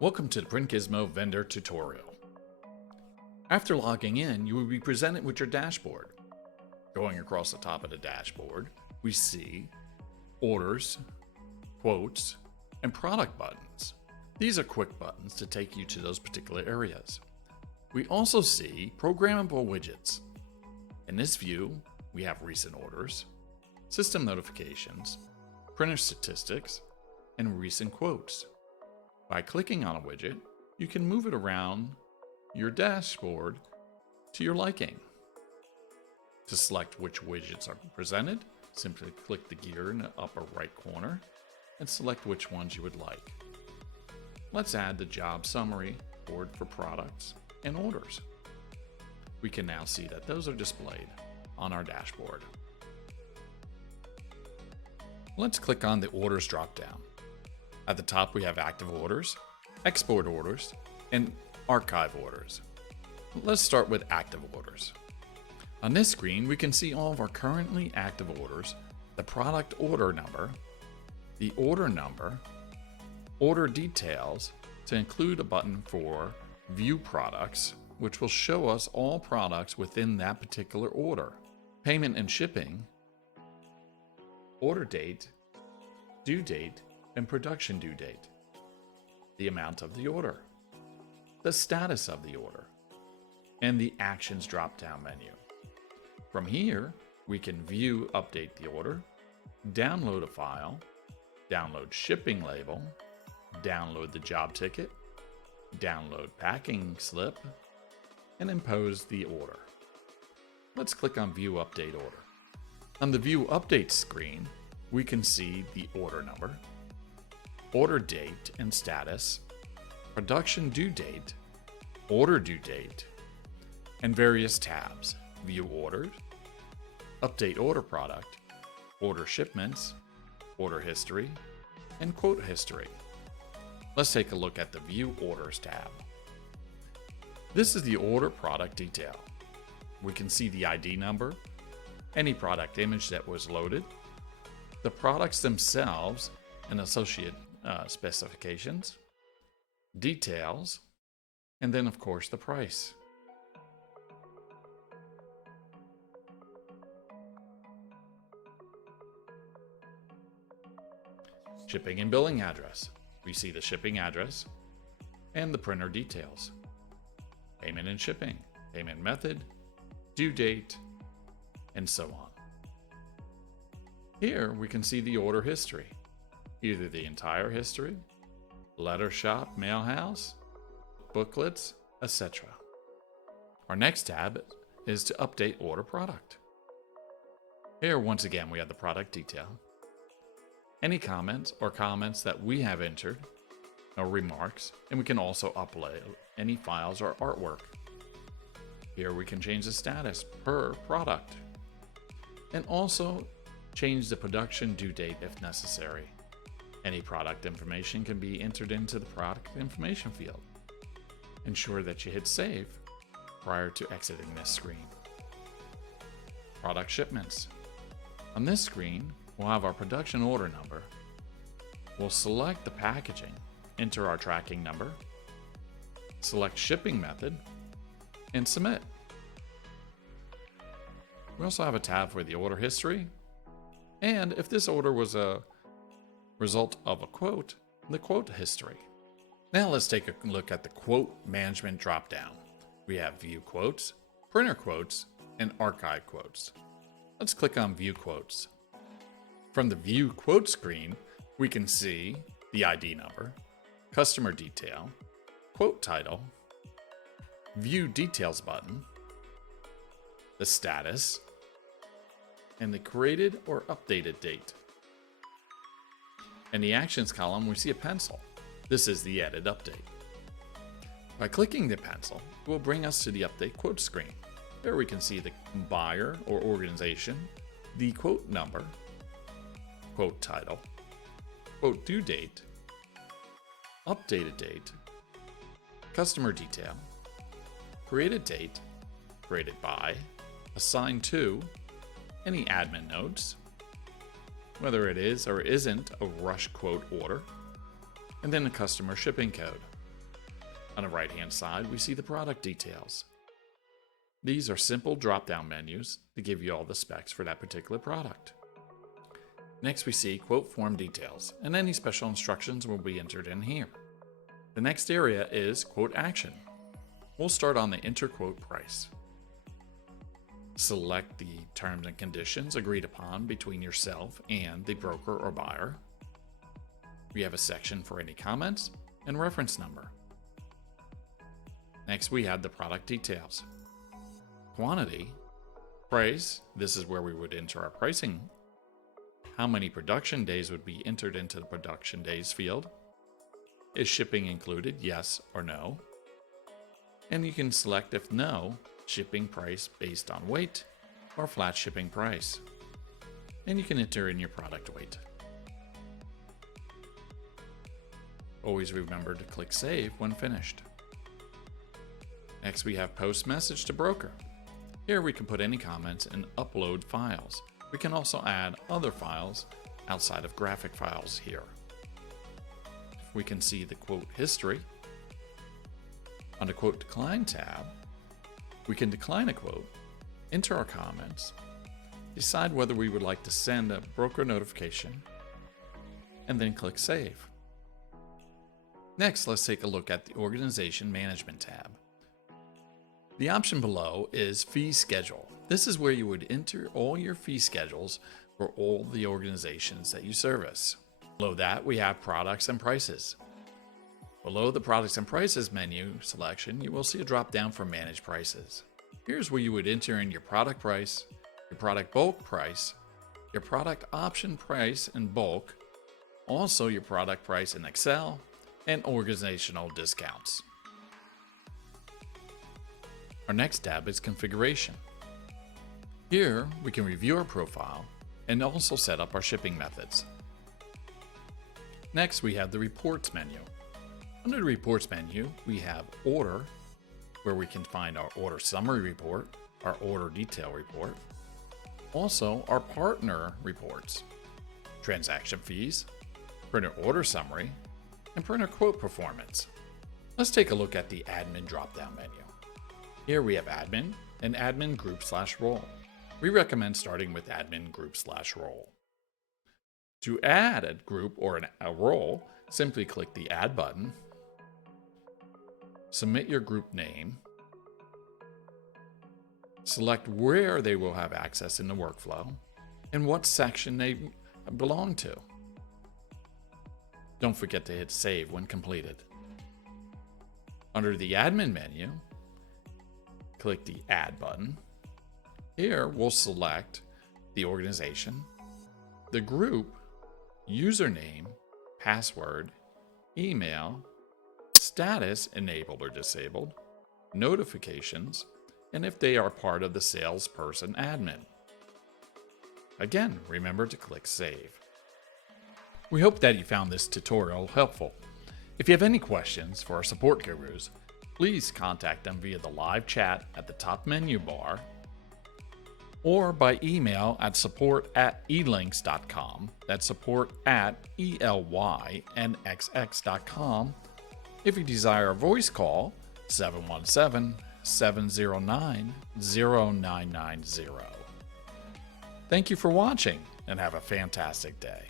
Welcome to the PrintGizmo vendor tutorial. After logging in, you will be presented with your dashboard. Going across the top of the dashboard, we see orders, quotes, and product buttons. These are quick buttons to take you to those particular areas. We also see programmable widgets. In this view, we have recent orders, system notifications, printer statistics, and recent quotes. By clicking on a widget, you can move it around your dashboard to your liking. To select which widgets are presented, simply click the gear in the upper right corner and select which ones you would like. Let's add the job summary board for products and orders. We can now see that those are displayed on our dashboard. Let's click on the orders dropdown. At the top we have active orders, export orders, and archive orders. Let's start with active orders. On this screen we can see all of our currently active orders, the product order number, the order number, order details, to include a button for view products, which will show us all products within that particular order, payment and shipping, order date, due date, and production due date, the amount of the order, the status of the order, and the actions drop-down menu. From here, we can view, update the order, download a file, download shipping label, download the job ticket, download packing slip, and impose the order. Let's click on View Update Order. On the View Update screen, we can see the order number, order date and status, production due date, order due date, and various tabs: View Orders, Update Order Product, Order Shipments, Order History, and Quote History. Let's take a look at the View Orders tab. This is the order product detail. We can see the ID number, any product image that was loaded, the products themselves and associate specifications, details, and then of course the price. Shipping and billing address. We see the shipping address and the printer details. Payment and shipping, payment method, due date, and so on. Here we can see the order history, either the entire history, letter shop, mail house, booklets, etc. Our next tab is to update order product. Here once again we have the product detail, any comments that we have entered, or remarks, and we can also upload any files or artwork. Here we can change the status per product, and also change the production due date if necessary. Any product information can be entered into the product information field. Ensure that you hit save prior to exiting this screen. Product shipments. On this screen, we'll have our production order number. We'll select the packaging, enter our tracking number, select shipping method, and submit. We also have a tab for the order history, and if this order was a result of a quote, the quote history. Now let's take a look at the quote management dropdown. We have view quotes, printer quotes, and archive quotes. Let's click on view quotes. From the view quote screen, we can see the ID number, customer detail, quote title, view details button, the status, and the created or updated date. In the actions column, we see a pencil. This is the added update. By clicking the pencil, it will bring us to the update quote screen. There we can see the buyer or organization, the quote number, quote title, quote due date, updated date, customer detail, created date, created by, assigned to, any admin notes, whether it is or isn't a rush quote order, and then a customer shipping code. On the right-hand side, we see the product details. These are simple drop-down menus to give you all the specs for that particular product. Next, we see quote form details, and any special instructions will be entered in here. The next area is quote action. We'll start on the enter quote price. Select the terms and conditions agreed upon between yourself and the broker or buyer. We have a section for any comments and reference number. Next, we have the product details. Quantity, price, this is where we would enter our pricing. How many production days would be entered into the production days field? Is shipping included, yes or no? And you can select, if no, shipping price based on weight or flat shipping price. And you can enter in your product weight. Always remember to click save when finished. Next, we have post message to broker. Here we can put any comments and upload files. We can also add other files outside of graphic files here. We can see the quote history. On the quote decline tab, we can decline a quote, enter our comments, decide whether we would like to send a broker notification, and then click save. Next, let's take a look at the organization management tab. The option below is fee schedule. This is where you would enter all your fee schedules for all the organizations that you service. Below that, we have products and prices. Below the products and prices menu selection, you will see a drop down for manage prices. Here's where you would enter in your product price, your product bulk price, your product option price in bulk, also your product price in Excel, and organizational discounts. Our next tab is configuration. Here we can review our profile and also set up our shipping methods. Next, we have the reports menu. Under the reports menu, we have order, where we can find our order summary report, our order detail report, also our partner reports, transaction fees, printer order summary, and printer quote performance. Let's take a look at the admin drop-down menu. Here we have admin and admin group/role. We recommend starting with admin group/role. To add a group or a role, simply click the add button, submit your group name, select where they will have access in the workflow, and what section they belong to. Don't forget to hit save when completed. Under the admin menu, click the add button. Here we'll select the organization, the group, username, password, email, status enabled or disabled, notifications, and if they are part of the salesperson admin. Again, remember to click save. We hope that you found this tutorial helpful. If you have any questions for our support gurus, please contact them via the live chat at the top menu bar or by email at support@elinx.com. That's support@elynxx.com. If you desire a voice call, 717-709-0990. Thank you for watching and have a fantastic day.